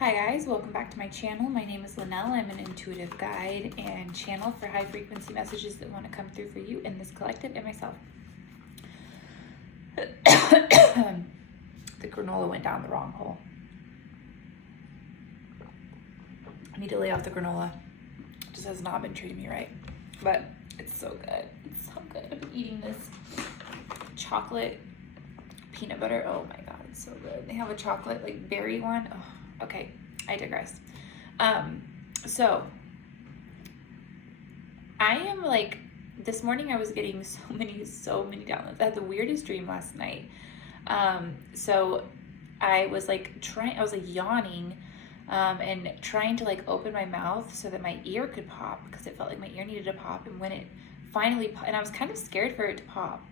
Hi guys, welcome back to my channel. My name is Lanell. I'm an intuitive guide and channel for high frequency messages that want to come through for you in this collective and myself. The granola went down the wrong hole. I need to lay off the granola. It just has not been treating me right, but it's so good. It's so good. I've been eating this chocolate peanut butter. Oh my God, it's so good. They have a chocolate like berry one. Oh, okay, I digress. So I am like, this morning I was getting so many downloads. I had the weirdest dream last night. So I was like yawning, and trying to like open my mouth so that my ear could pop, because it felt like my ear needed to pop. And when it finally and I was kind of scared for it to pop.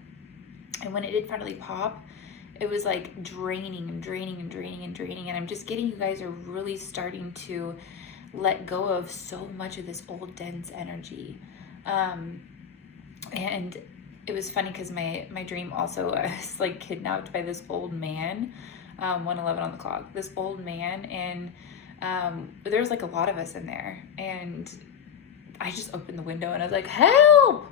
And when it did finally pop, it was like draining. And I'm just getting, you guys are really starting to let go of so much of this old dense energy. And it was funny because my dream also, I was like kidnapped by this old man, 1:11 on the clock, this old man. And there was like a lot of us in there. And I just opened the window and I was like, help!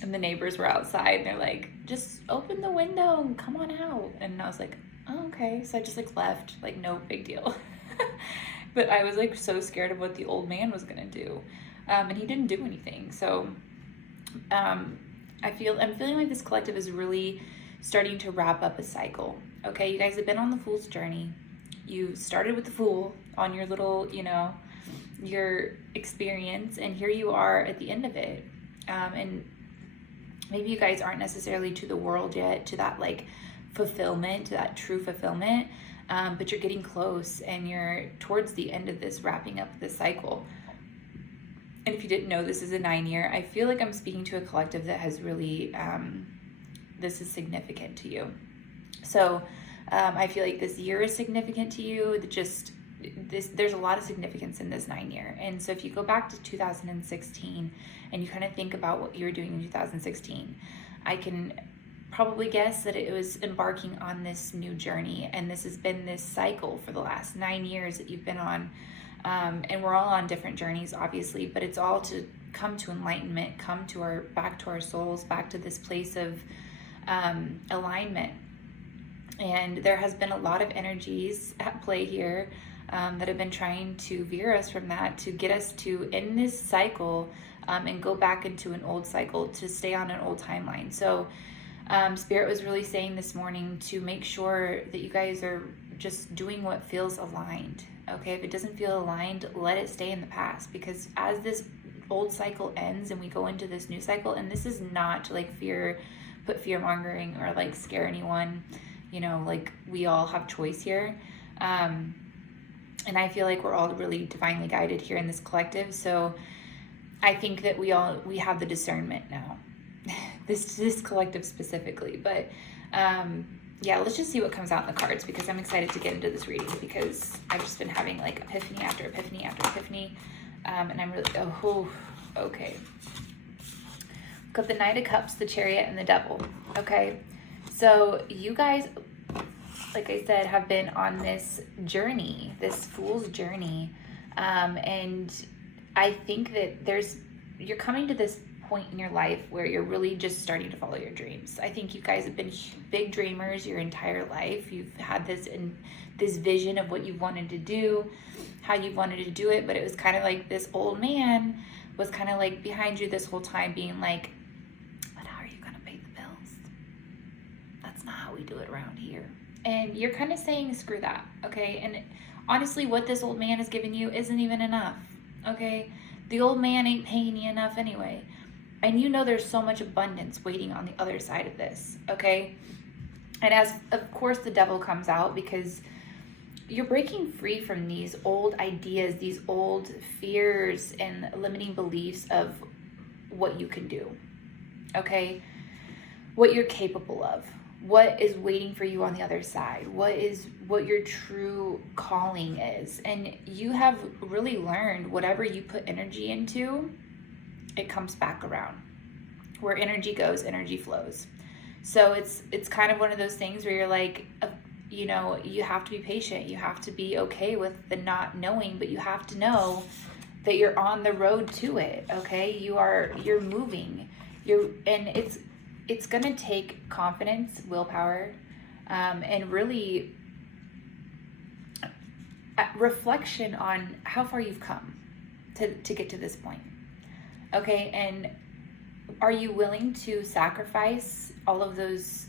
And the neighbors were outside and they're like, just open the window and come on out. And I was like, oh, okay. So I just like left, like no big deal. But I was like so scared of what the old man was gonna do. And he didn't do anything. So I'm feeling like this collective is really starting to wrap up a cycle. Okay, you guys have been on the Fool's journey. You started with the Fool on your little, your experience, and here you are at the end of it. And maybe you guys aren't necessarily to the world yet, to that like fulfillment, to that true fulfillment, but you're getting close and you're towards the end of this, wrapping up this cycle. And if you didn't know, this is a 9-year. I feel like I'm speaking to a collective that has really, this is significant to you. So I feel like this year is significant to you. There's a lot of significance in this 9-year. And so if you go back to 2016 and you kind of think about what you were doing in 2016, I can probably guess that it was embarking on this new journey. And this has been this cycle for the last 9 years that you've been on. And we're all on different journeys, obviously, but it's all to come to enlightenment, come to back to our souls, back to this place of alignment. And there has been a lot of energies at play here that have been trying to veer us from that, to get us to end this cycle and go back into an old cycle, to stay on an old timeline. So Spirit was really saying this morning to make sure that you guys are just doing what feels aligned. Okay, if it doesn't feel aligned, let it stay in the past, because as this old cycle ends and we go into this new cycle, and this is not to like put fear mongering or like scare anyone, like we all have choice here. And I feel like we're all really divinely guided here in this collective. So I think that we have the discernment now, this collective specifically, but yeah, let's just see what comes out in the cards, because I'm excited to get into this reading, because I've just been having like epiphany after epiphany after epiphany. And I'm really, okay. Got the Knight of Cups, the Chariot, and the Devil. Okay. So you guys, like I said, have been on this journey, this Fool's journey. And I think that you're coming to this point in your life where you're really just starting to follow your dreams. I think you guys have been big dreamers your entire life. You've had this vision of what you wanted to do, how you wanted to do it, but it was kind of like this old man was kind of like behind you this whole time, being like, but how are you going to pay the bills? That's not how we do it around here. And you're kind of saying, screw that, okay? And honestly, what this old man is giving you isn't even enough, okay? The old man ain't paying you enough anyway. And there's so much abundance waiting on the other side of this, okay? And as, of course, the Devil comes out, because you're breaking free from these old ideas, these old fears and limiting beliefs of what you can do, okay? What you're capable of, what is waiting for you on the other side, what your true calling is. And you have really learned whatever you put energy into, it comes back around. Where energy goes, energy flows. So it's kind of one of those things where you're like, you know, you have to be patient. You have to be okay with the not knowing, but you have to know that you're on the road to it. Okay, you're moving. And it's gonna take confidence, willpower, and really reflection on how far you've come to get to this point. Okay, and are you willing to sacrifice all of those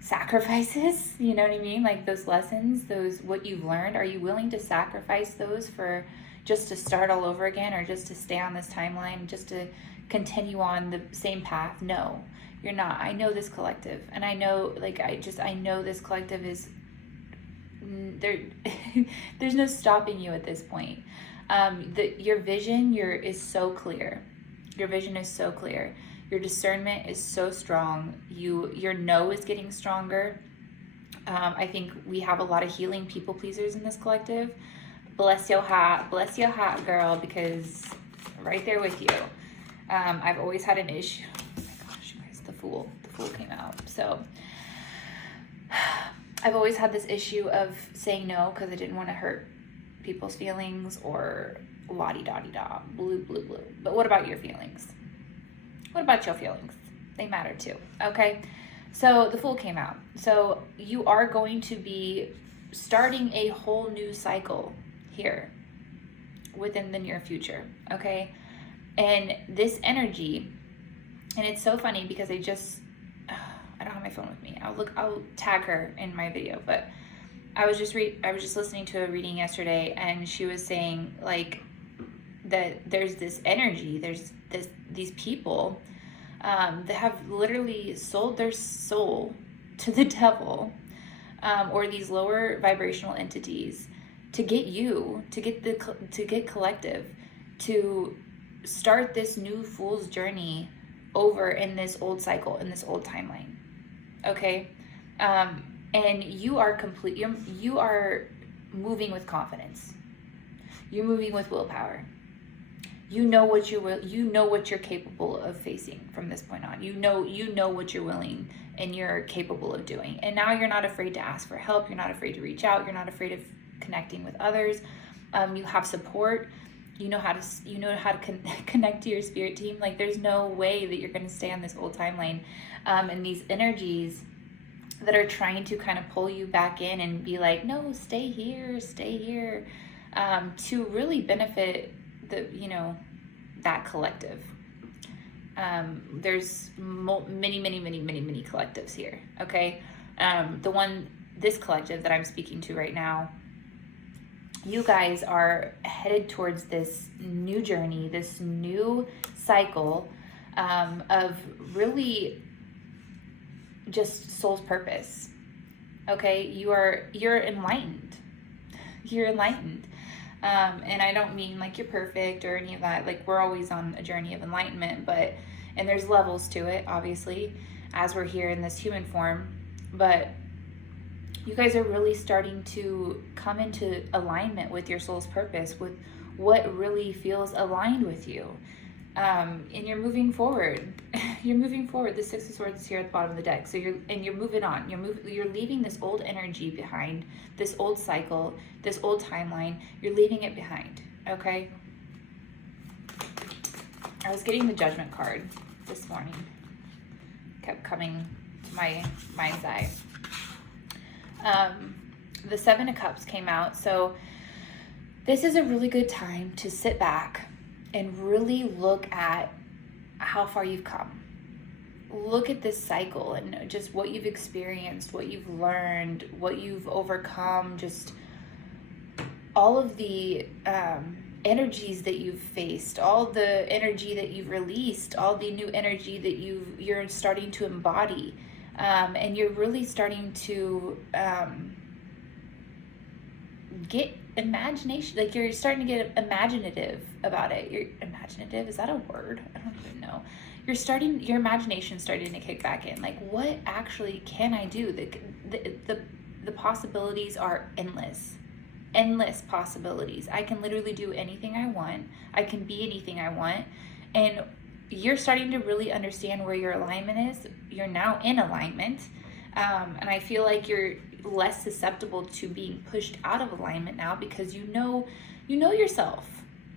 sacrifices? You know what I mean? Like those lessons, what you've learned, are you willing to sacrifice those for just to start all over again, or just to stay on this timeline, just to continue on the same path? No, you're not. I know this collective, and I know, like, I know this collective is there. There's no stopping you at this point. Your vision is so clear. Your vision is so clear. Your discernment is so strong. Your know is getting stronger. I think we have a lot of healing people pleasers in this collective. Bless your heart, girl, because I'm right there with you. I've always had an issue. Oh my gosh, you guys, the fool came out. So I've always had this issue of saying no because I didn't want to hurt people's feelings, or la-di-da-di-da, blue, blue, blue. But what about your feelings? What about your feelings? They matter too, okay? So the Fool came out. So you are going to be starting a whole new cycle here within the near future, okay? And this energy, and it's so funny because I don't have my phone with me. I'll tag her in my video, but I was just listening to a reading yesterday, and she was saying, like, that there's this energy, these people that have literally sold their soul to the devil, or these lower vibrational entities, to get collective, to start this new fool's journey over in this old cycle, in this old timeline. Okay, and you are moving with confidence. You're moving with willpower. You know what you're capable of facing from this point on. You know what you're willing and you're capable of doing. And now you're not afraid to ask for help. You're not afraid to reach out. You're not afraid of connecting with others. You have support. You know how to connect to your spirit team. Like, there's no way that you're going to stay on this old timeline. And these energies that are trying to kind of pull you back in and be like, no, stay here, to really benefit that collective. There's many collectives here. Okay. This collective that I'm speaking to right now, you guys are headed towards this new journey, this new cycle, of really just soul's purpose. Okay. You're enlightened. You're enlightened. And I don't mean like you're perfect or any of that. Like, we're always on a journey of enlightenment, and there's levels to it, obviously, as we're here in this human form. But you guys are really starting to come into alignment with your soul's purpose, with what really feels aligned with you. And you're moving forward. You're moving forward. The Six of Swords is here at the bottom of the deck. So you're moving on. You're leaving this old energy behind, this old cycle, this old timeline. You're leaving it behind. Okay. I was getting the Judgment card this morning. Kept coming to my mind's eye. The Seven of Cups came out. So this is a really good time to sit back and really look at how far you've come. Look at this cycle and just what you've experienced, what you've learned, what you've overcome, just all of the energies that you've faced, all the energy that you've released, all the new energy that you're starting to embody. And you're really starting to get imagination, like you're starting to get imaginative about it. You're imaginative, is that a word? I don't even know. Your imagination's starting to kick back in. Like, what actually can I do? The possibilities are endless possibilities. I can literally do anything I want. I can be anything I want. And you're starting to really understand where your alignment is. You're now in alignment. And I feel like less susceptible to being pushed out of alignment now, because you know yourself.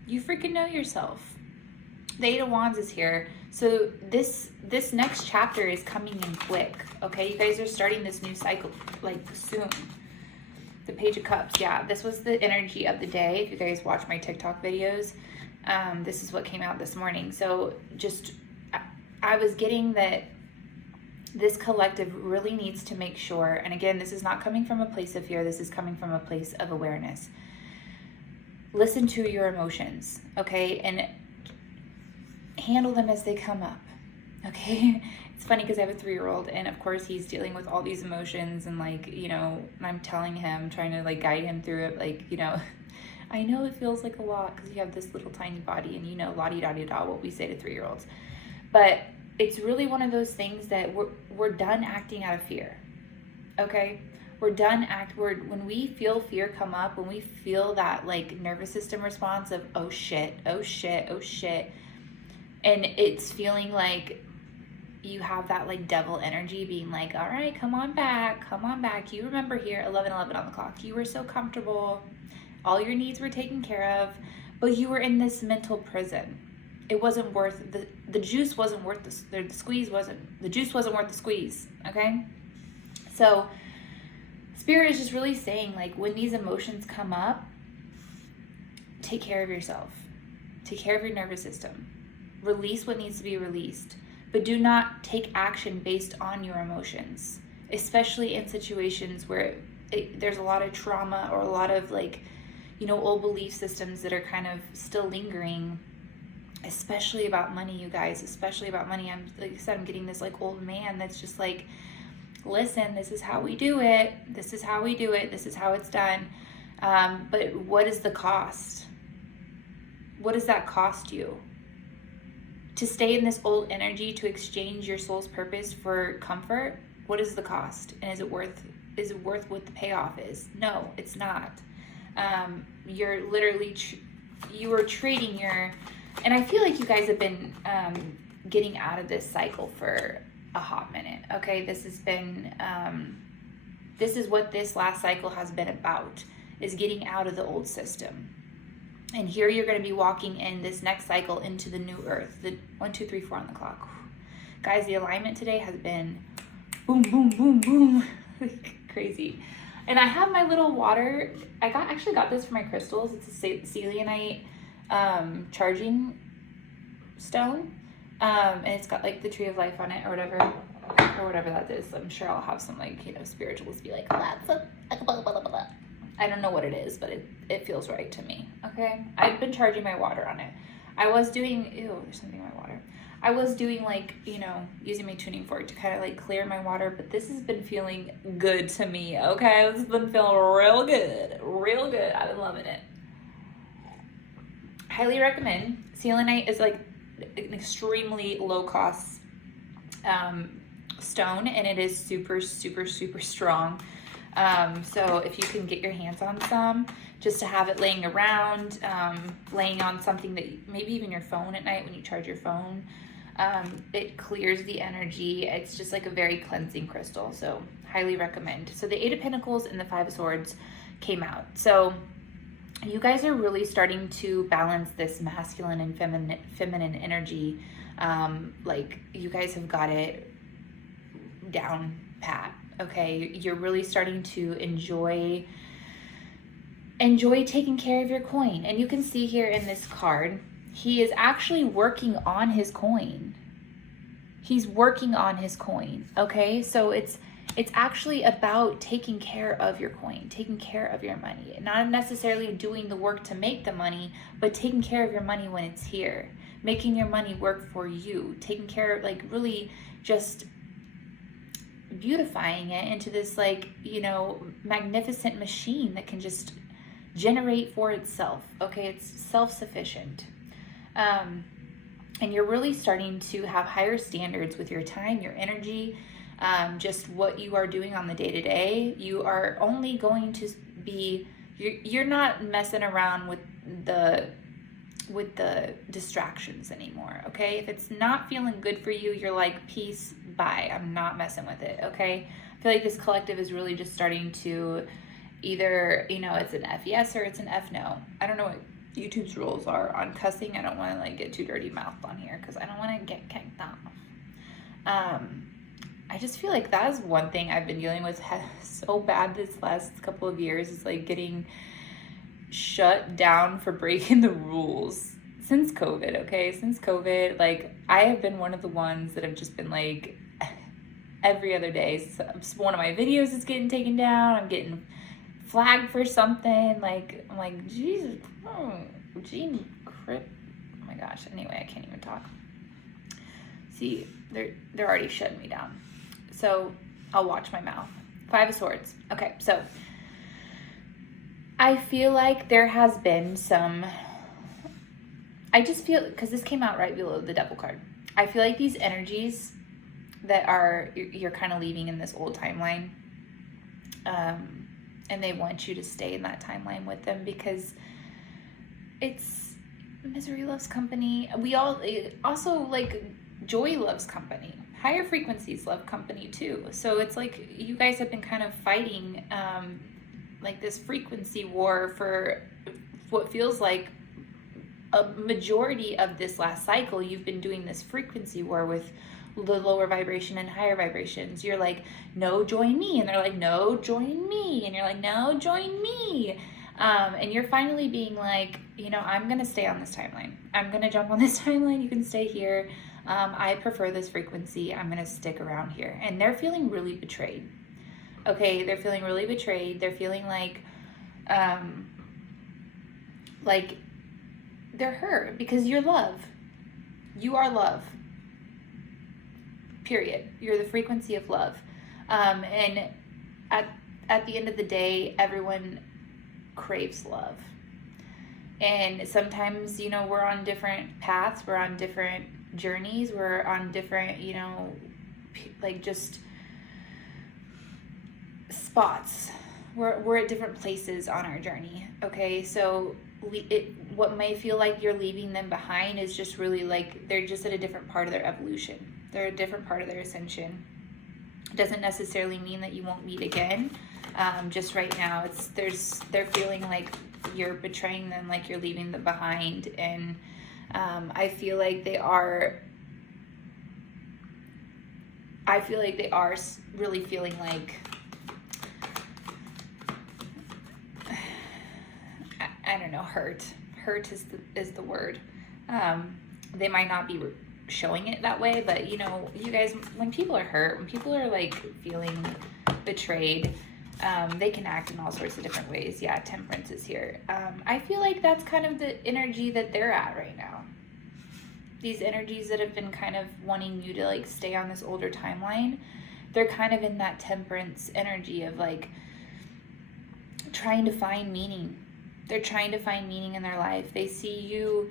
You freaking know yourself. The Eight of Wands is here. So this next chapter is coming in quick. Okay, you guys are starting this new cycle like soon. The Page of Cups, yeah, this was the energy of the day. If you guys watch my TikTok videos, this is what came out this morning. So just, I was getting that this collective really needs to make sure, and again, this is not coming from a place of fear, this is coming from a place of awareness. Listen to your emotions, okay, and handle them as they come up, okay? It's funny because I have a 3-year-old, and of course he's dealing with all these emotions, and like, you know, I'm telling him, trying to like guide him through it, like, you know, I know it feels like a lot because you have this little tiny body, and you know, la-di-da-di-da, what we say to 3-year-olds. But it's really one of those things that we're done acting out of fear, okay? We're done when we feel fear come up, when we feel that like nervous system response of, oh shit, oh shit, oh shit, and it's feeling like you have that like devil energy being like, all right, come on back. You remember here, 11:11 on the clock. You were so comfortable. All your needs were taken care of, but you were in this mental prison. It wasn't worth, the juice wasn't worth the squeeze the juice wasn't worth the squeeze, okay? So Spirit is just really saying, like, when these emotions come up, take care of yourself. Take care of your nervous system. Release what needs to be released. But do not take action based on your emotions, especially in situations where there's a lot of trauma or a lot of, like, you know, old belief systems that are kind of still lingering, especially about money, you guys, especially about money. Like I said, I'm getting this, like, old man that's just like, listen, this is how we do it. This is how we do it. This is how it's done. But what is the cost? What does that cost you? To stay in this old energy, to exchange your soul's purpose for comfort, what is the cost? And is it worth what the payoff is? No, it's not. You're literally, you are trading your, and I feel like you guys have been getting out of this cycle for a hot minute, okay? This has been, this is what this last cycle has been about, is getting out of the old system. And here you're going to be walking in this next cycle into the new earth, the 1, 2, 3, 4 on the clock. Guys, the alignment today has been boom, boom, boom, boom, crazy. And I have my little water, I actually got this for my crystals. It's a selenite charging stone. And it's got like the tree of life on it or whatever that is. I'm sure I'll have some, like, you know, spiritualists be like, that's a blah, blah, blah, blah. I don't know what it is, but it feels right to me, okay? I've been charging my water on it. I was doing, ew, there's something in my water. I was doing, like, you know, using my tuning fork to kind of like clear my water, but this has been feeling good to me, okay? This has been feeling real good, real good. I've been loving it. Highly recommend. Selenite is like an extremely low cost stone, and it is super, super, super strong. So if you can get your hands on some, just to have it laying around, laying on something that maybe even your phone at night when you charge your phone, it clears the energy. It's just like a very cleansing crystal. So highly recommend. So the 8 of Pentacles and the 5 of Swords came out. So you guys are really starting to balance this masculine and feminine energy. Like, you guys have got it down pat. Okay, you're really starting to enjoy taking care of your coin. And you can see here in this card, he is actually working on his coin. He's working on his coin, okay? So it's actually about taking care of your coin, taking care of your money. Not necessarily doing the work to make the money, but taking care of your money when it's here. Making your money work for you. Taking care of, like, really just beautifying it into this, like, you know, magnificent machine that can just generate for itself, okay? It's self-sufficient. And you're really starting to have higher standards with your time, your energy, just what you are doing on the day-to-day. You are only going to be, you're not messing around with the distractions anymore, okay? If it's not feeling good for you, you're like, peace, bye, I'm not messing with it, okay? feel like this collective is really just starting to either, you know, it's an F yes or it's an F no. I don't know what YouTube's rules are on cussing. I don't want to like get too dirty mouthed on here because I don't want to get kicked off. I just feel like that is one thing I've been dealing with so bad this last couple of years, is like getting shut down for breaking the rules since COVID. Okay, since COVID, like I have been one of the ones that have just been like every other day, so one of my videos is getting taken down, I'm getting flagged for something, like I'm like, Jesus, Gene Crip, oh my gosh. Anyway, I can't even talk. See, they're already shutting me down, so I'll watch my mouth. 5 of Swords. Okay, so I feel like there has been some, I just feel, because this came out right below the Devil card, I feel like these energies that are, you're kind of leaving in this old timeline, and they want you to stay in that timeline with them because it's, misery loves company. We all, also like joy loves company. Higher frequencies love company too. So it's like you guys have been kind of fighting like this frequency war for what feels like a majority of this last cycle. You've been doing this frequency war with the lower vibration and higher vibrations. You're like, no, join me. And they're like, no, join me. And you're like, no, join me. And you're finally being like, you know, I'm going to stay on this timeline. I'm going to jump on this timeline. You can stay here. I prefer this frequency. I'm going to stick around here. And they're feeling really betrayed. Okay. They're feeling really betrayed. They're feeling like they're hurt because you're love. You are love. Period. You're the frequency of love. And at the end of the day, everyone craves love. And sometimes, you know, we're on different paths, we're on different journeys, we're on different, you know, like just spots. We're at different places on our journey. Okay, so what may feel like you're leaving them behind is just really like they're just at a different part of their evolution. They're a different part of their ascension. It doesn't necessarily mean that you won't meet again. Just right now, they're feeling like you're betraying them, like you're leaving them behind, and I feel like they are. I feel like they are really feeling like, I don't know, hurt. Hurt is the word. They might not be showing it that way, but you know, you guys, when people are hurt, when people are like feeling betrayed, they can act in all sorts of different ways. Yeah, Temperance is here. I feel like that's kind of the energy that they're at right now. These energies that have been kind of wanting you to like stay on this older timeline, they're kind of in that Temperance energy of like trying to find meaning. They're trying to find meaning in their life. They see you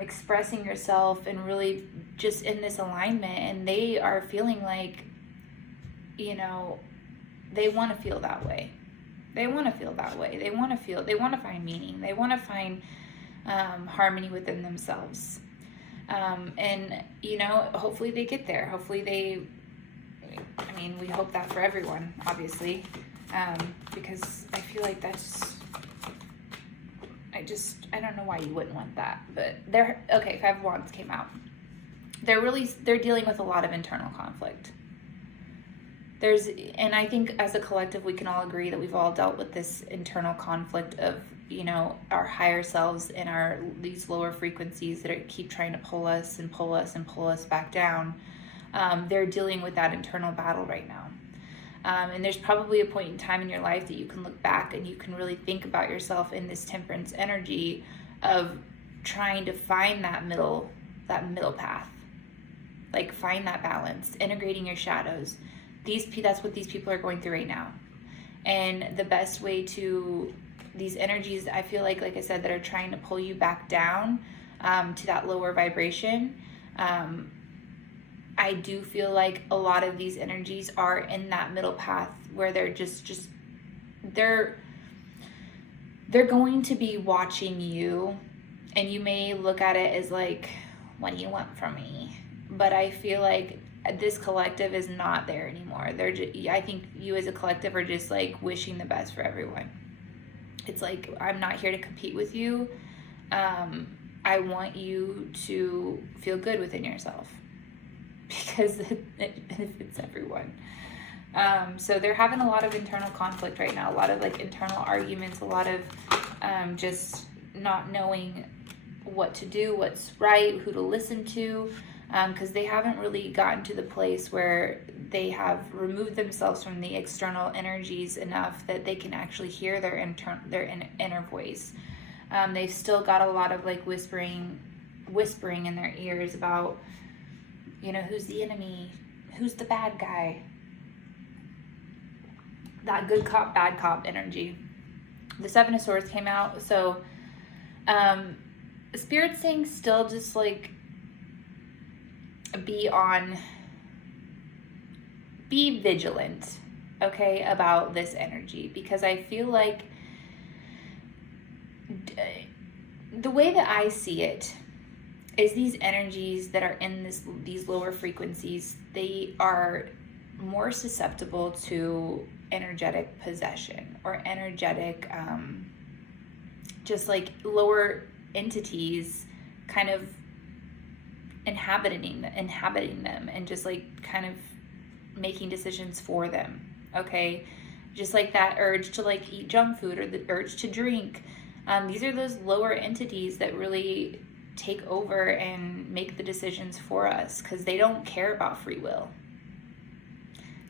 expressing yourself and really just in this alignment, and they are feeling like, you know, they want to feel that way. They want to feel that way. They want to find meaning. They want to find harmony within themselves. And, you know, hopefully they get there. Hopefully we hope that for everyone, obviously, because I feel like that's, I don't know why you wouldn't want that, but okay, 5 of Wands came out. They're dealing with a lot of internal conflict. And I think as a collective, we can all agree that we've all dealt with this internal conflict of, you know, our higher selves and these lower frequencies that keep trying to pull us and pull us and pull us back down. They're dealing with that internal battle right now. And there's probably a point in time in your life that you can look back and you can really think about yourself in this Temperance energy of trying to find that middle path, like find that balance, integrating your shadows. That's what these people are going through right now. And the best way to these energies, I feel like I said, that are trying to pull you back down to that lower vibration. I do feel like a lot of these energies are in that middle path where they're they're going to be watching you, and you may look at it as like, what do you want from me? But I feel like this collective is not there anymore. I think you as a collective are just like wishing the best for everyone. It's like, I'm not here to compete with you. I want you to feel good within yourself because it benefits everyone. So they're having a lot of internal conflict right now, a lot of like internal arguments, a lot of just not knowing what to do, what's right, who to listen to, because they haven't really gotten to the place where they have removed themselves from the external energies enough that they can actually hear their inner voice. They've still got a lot of like whispering in their ears about, you know, who's the enemy, who's the bad guy, that good cop, bad cop energy. The Seven of Swords came out, so Spirit's saying still just like be vigilant, okay, about this energy, because I feel like the way that I see it is these energies that are in these lower frequencies, they are more susceptible to energetic possession or energetic just like lower entities kind of inhabiting them and just like kind of making decisions for them, okay? Just like that urge to like eat junk food or the urge to drink. These are those lower entities that really take over and make the decisions for us, because they don't care about free will.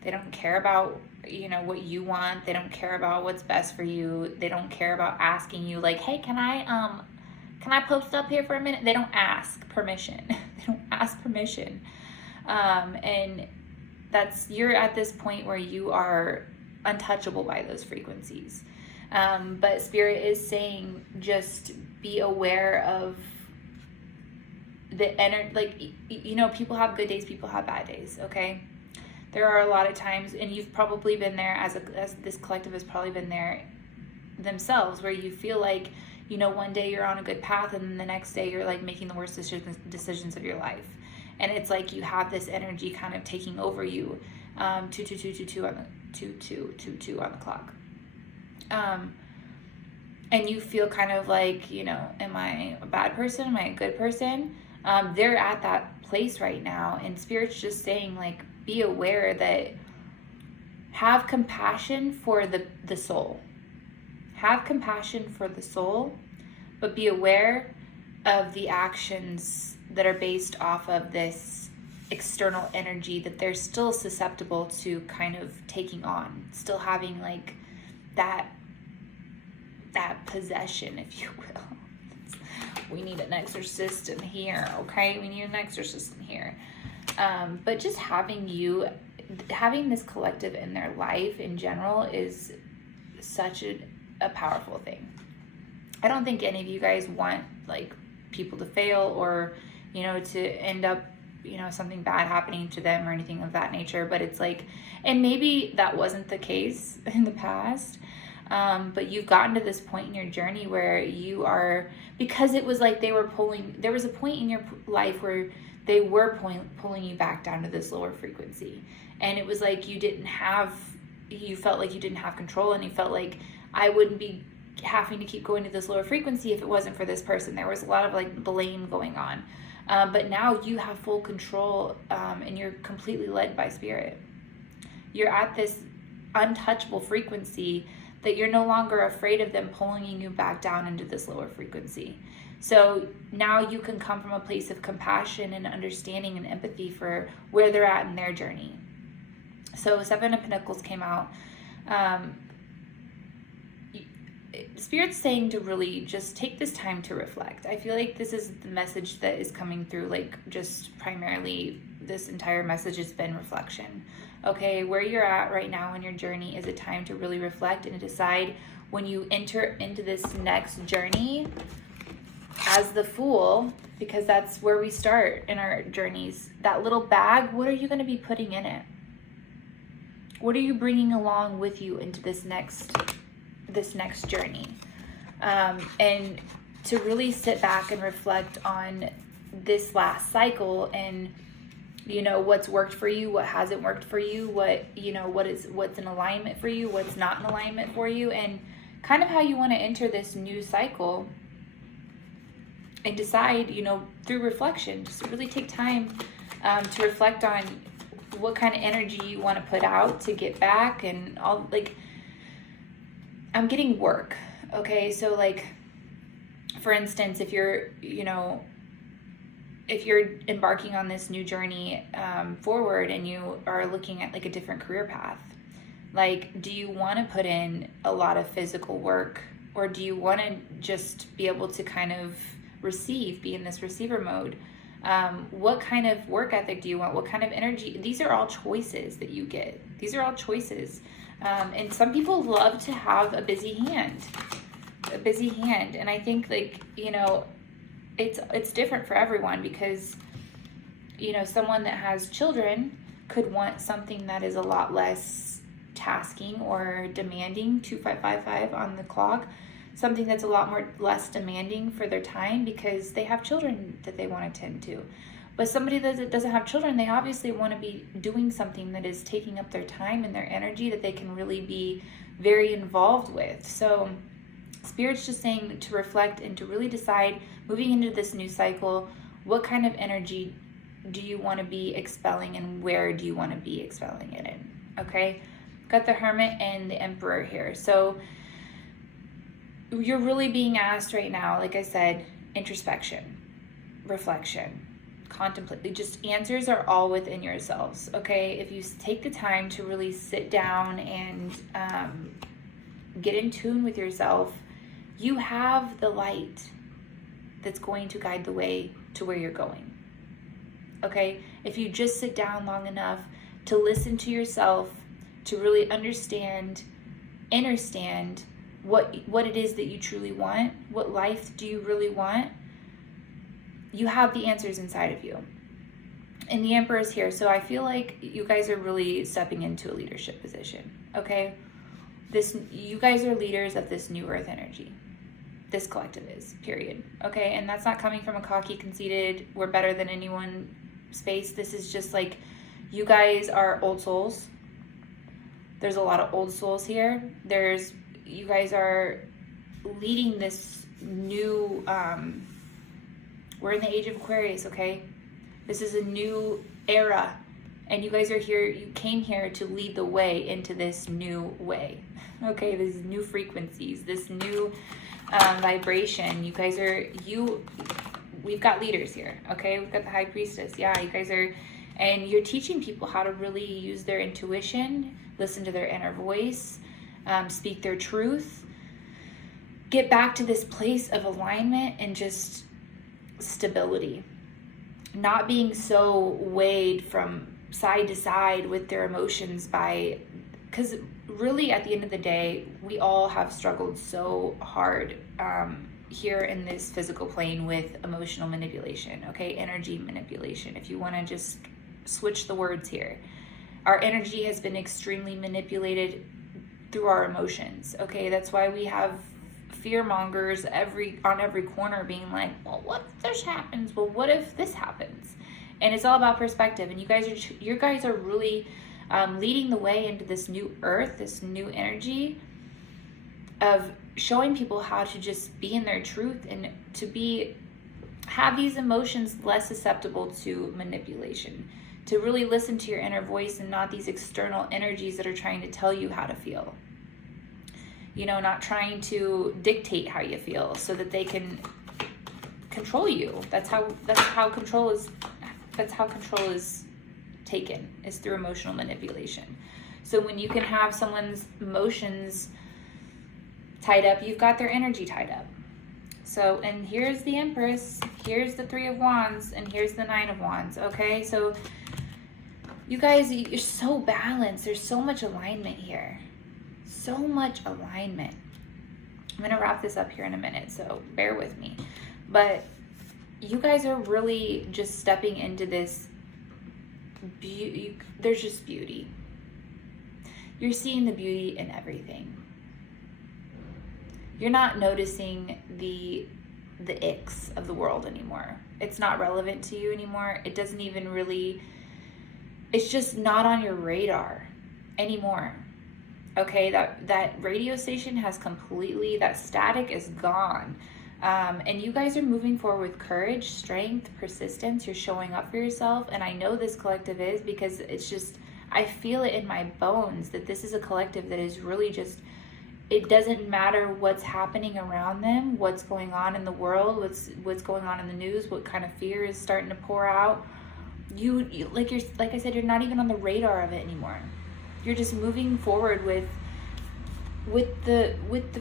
They don't care about, you know, what you want. They don't care about what's best for you. They don't care about asking you like, hey, can I post up here for a minute? They don't ask permission. They don't ask permission. And you're at this point where you are untouchable by those frequencies. But Spirit is saying just be aware of the energy. Like, you know, people have good days, people have bad days, okay? There are a lot of times, and you've probably been there as this collective has probably been there themselves, where you feel like, you know, one day you're on a good path and then the next day you're like making the worst decisions of your life. And it's like you have this energy kind of taking over you. 2222 on the clock. And you feel kind of like, you know, am I a bad person? Am I a good person? They're at that place right now, and Spirit's just saying like, be aware that have compassion for the soul. Have compassion for the soul, but be aware of the actions that are based off of this external energy that they're still susceptible to kind of taking on, still having like that possession, if you will. We need an exorcist in here, okay? We need an exorcist in here. But just having this collective in their life in general is such a powerful thing. I don't think any of you guys want like people to fail or, you know, to end up, you know, something bad happening to them or anything of that nature. But it's like, and maybe that wasn't the case in the past, but you've gotten to this point in your journey where you are, because it was like there was a point in your life where they were pulling you back down to this lower frequency. And it was like you felt like you didn't have control, and you felt like, I wouldn't be having to keep going to this lower frequency if it wasn't for this person. There was a lot of like blame going on. But now you have full control, and you're completely led by Spirit. You're at this untouchable frequency that you're no longer afraid of them pulling you back down into this lower frequency. So now you can come from a place of compassion and understanding and empathy for where they're at in their journey. So Seven of Pentacles came out. Spirit's saying to really just take this time to reflect. I feel like this is the message that is coming through, like just primarily this entire message has been reflection. Okay, where you're at right now in your journey is a time to really reflect and decide when you enter into this next journey as the Fool, because that's where we start in our journeys. That little bag, what are you going to be putting in it? What are you bringing along with you into this next journey? And to really sit back and reflect on this last cycle and you know, what's worked for you, what hasn't worked for you, what, you know, what's in alignment for you, what's not in alignment for you, and kind of how you want to enter this new cycle, and decide, you know, through reflection, just really take time to reflect on what kind of energy you want to put out to get back. And all, like, I'm getting work. Okay. So like, for instance, if you're, you know, if you're embarking on this new journey forward, and you are looking at like a different career path, like, do you want to put in a lot of physical work, or do you want to just be able to kind of receive, be in this receiver mode? What kind of work ethic do you want? What kind of energy? These are all choices that you get. These are all choices. And some people love to have a busy hand. And I think, like, you know, it's different for everyone, because, you know, someone that has children could want something that is a lot less tasking or demanding, 2555 on the clock, something that's a lot more less demanding for their time, because they have children that they want to tend to. But somebody that doesn't have children, they obviously want to be doing something that is taking up their time and their energy, that they can really be very involved with. So Spirit's just saying to reflect and to really decide, moving into this new cycle, what kind of energy do you want to be expelling, and where do you want to be expelling it in? Okay, got the Hermit and the Emperor here. So you're really being asked right now, like I said, introspection, reflection, contemplate. Just answers are all within yourselves. Okay, if you take the time to really sit down and get in tune with yourself, you have the light that's going to guide the way to where you're going. Okay, if you just sit down long enough to listen to yourself, to really understand what it is that you truly want, what life do you really want, you have the answers inside of you. And the Emperor is here, so I feel like you guys are really stepping into a leadership position. Okay, you guys are leaders of this new Earth energy. This collective is, period. Okay, and that's not coming from a cocky, conceited, we're better than anyone space. This is just like, you guys are old souls. There's a lot of old souls here. You guys are leading this new, we're in the age of Aquarius, okay? This is a new era, and you guys are here, you came here to lead the way into this new way, okay? These new frequencies, this new vibration. You guys we've got leaders here, okay? We've got the High Priestess. Yeah, you guys are, and you're teaching people how to really use their intuition, listen to their inner voice, speak their truth, get back to this place of alignment and just stability, not being so weighed from side to side with their emotions because really at the end of the day, we all have struggled so hard here in this physical plane with emotional manipulation, okay? Energy manipulation, if you want to just switch the words here. Our energy has been extremely manipulated through our emotions, okay? That's why we have fear mongers on every corner being like, well, what if this happens? Well, what if this happens? And it's all about perspective. And you guys are really leading the way into this new earth, this new energy of showing people how to just be in their truth and to have these emotions less susceptible to manipulation, to really listen to your inner voice and not these external energies that are trying to tell you how to feel. You know, not trying to dictate how you feel so that they can control you. That's how control is taken, is through emotional manipulation. So when you can have someone's emotions tied up, you've got their energy tied up. So, and here's the Empress, here's the Three of Wands, and here's the Nine of Wands, okay? So you guys, you're so balanced. There's so much alignment here. So much alignment. I'm going to wrap this up here in a minute, so bear with me. But you guys are really just stepping into this beauty. There's just beauty. You're seeing the beauty in everything. You're not noticing the icks of the world anymore. It's not relevant to you anymore. It doesn't even really it's just not on your radar anymore. Okay, that radio station has completely, that static is gone. And you guys are moving forward with courage, strength, persistence. You're showing up for yourself. And I know this collective is, because it's just, I feel it in my bones that this is a collective that is really just, it doesn't matter what's happening around them, what's going on in the world, what's going on in the news, what kind of fear is starting to pour out. You like I said, you're not even on the radar of it anymore. You're just moving forward with the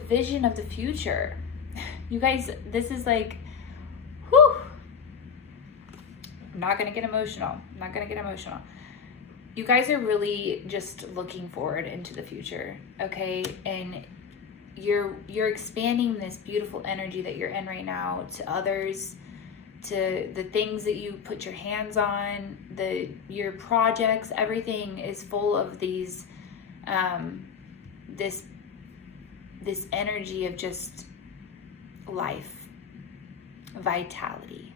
vision of the future. You guys, this is like, whew. I'm not gonna get emotional. You guys are really just looking forward into the future, okay? And you're expanding this beautiful energy that you're in right now to others, to the things that you put your hands on, your projects. Everything is full of these this energy of just life, vitality,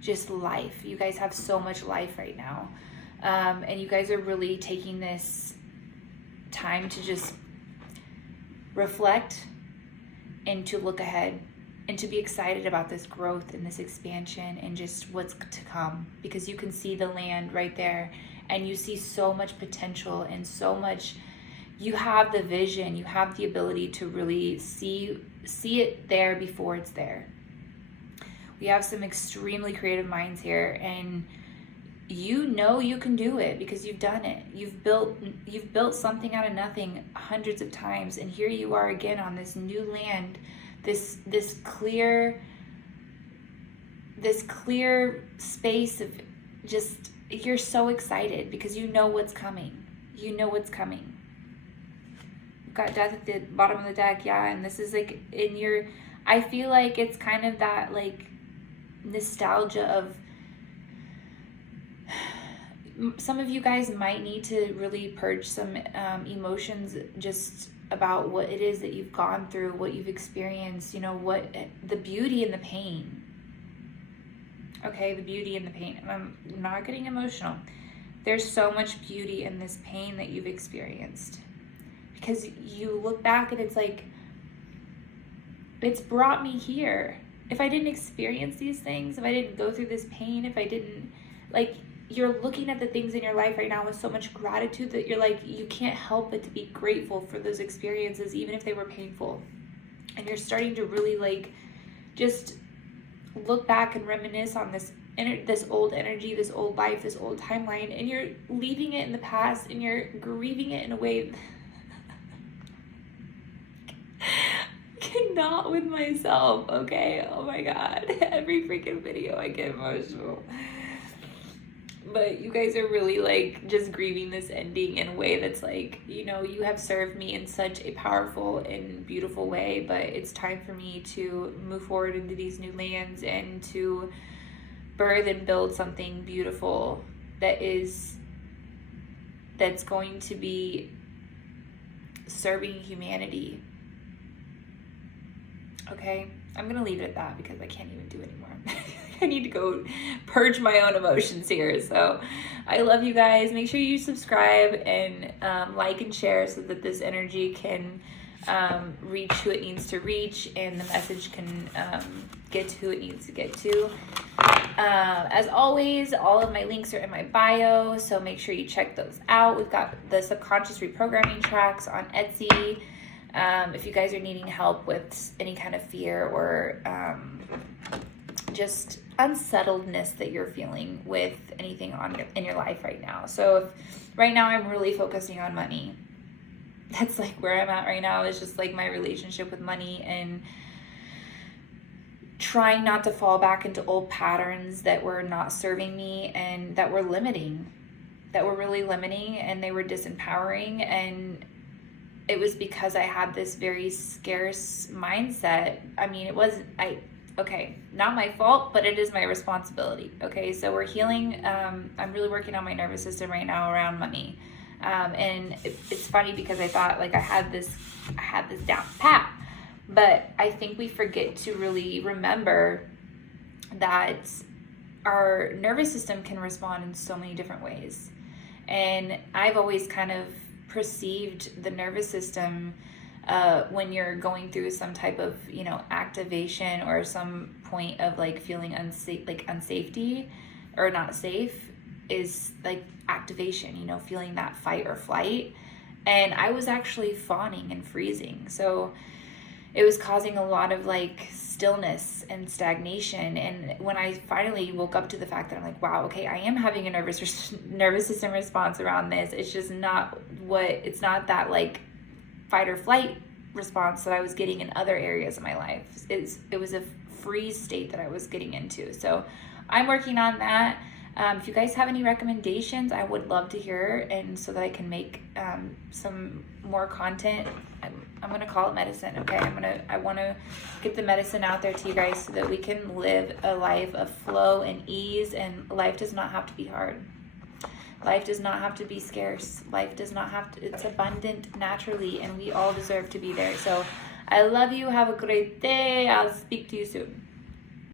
just life. You guys have so much life right now, and you guys are really taking this time to just reflect and to look ahead and to be excited about this growth and this expansion and just what's to come, because you can see the land right there and you see so much potential and so much. You have the vision, you have the ability to really see it there before it's there. We have some extremely creative minds here, and you know you can do it because you've done it. You've built something out of nothing hundreds of times, and here you are again on this new land, this clear space of just, you're so excited because you know what's coming. You know what's coming. You've got death at the bottom of the deck, yeah, and this is like I feel like it's kind of that like nostalgia of, some of you guys might need to really purge some emotions just about what it is that you've gone through, what you've experienced, what the beauty and the pain. Okay, the beauty and the pain. I'm not getting emotional. There's so much beauty in this pain that you've experienced, because you look back and it's like, it's brought me here. If I didn't experience these things, if I didn't go through this pain, if I didn't, like, you're looking at the things in your life right now with so much gratitude that you're like, you can't help but to be grateful for those experiences, even if they were painful. And you're starting to really like just look back and reminisce on this old energy, this old life, this old timeline, and you're leaving it in the past and you're grieving it in a way cannot with myself, okay? Oh my God, every freaking video I get emotional. But you guys are really like just grieving this ending in a way that's like, you have served me in such a powerful and beautiful way, but it's time for me to move forward into these new lands and to birth and build something beautiful that's going to be serving humanity. Okay, I'm gonna leave it at that because I can't even do anymore. I need to go purge my own emotions here. So I love you guys. Make sure you subscribe and like and share so that this energy can reach who it needs to reach and the message can get to who it needs to get to. As always, all of my links are in my bio, so make sure you check those out. We've got the subconscious reprogramming tracks on Etsy. If you guys are needing help with any kind of fear or just unsettledness that you're feeling with anything in your life right now. So if right now I'm really focusing on money. That's like where I'm at right now, is just like my relationship with money and trying not to fall back into old patterns that were not serving me and that were really limiting, and they were disempowering. And it was because I had this very scarce mindset. I mean, okay, not my fault, but it is my responsibility. Okay, so we're healing. I'm really working on my nervous system right now around money. And it's funny because I thought like I had this down pat, but I think we forget to really remember that our nervous system can respond in so many different ways. And I've always kind of perceived the nervous system when you're going through some type of, you know, activation or some point of like feeling unsafe, like unsafety or not safe, is like activation, you know, feeling that fight or flight. And I was actually fawning and freezing. So it was causing a lot of like stillness and stagnation. And when I finally woke up to the fact that I'm like, wow, okay, I am having a nervous system response around this. It's just not it's not that like fight or flight response that I was getting in other areas of my life. It was a freeze state that I was getting into. So I'm working on that. If you guys have any recommendations, I would love to hear, and so that I can make some more content. I'm gonna call it medicine, okay? I want to get the medicine out there to you guys so that we can live a life of flow and ease, and life does not have to be hard. Life does not have to be scarce. Life does not have to, it's abundant naturally, and we all deserve to be there. So I love you. Have a great day. I'll speak to you soon.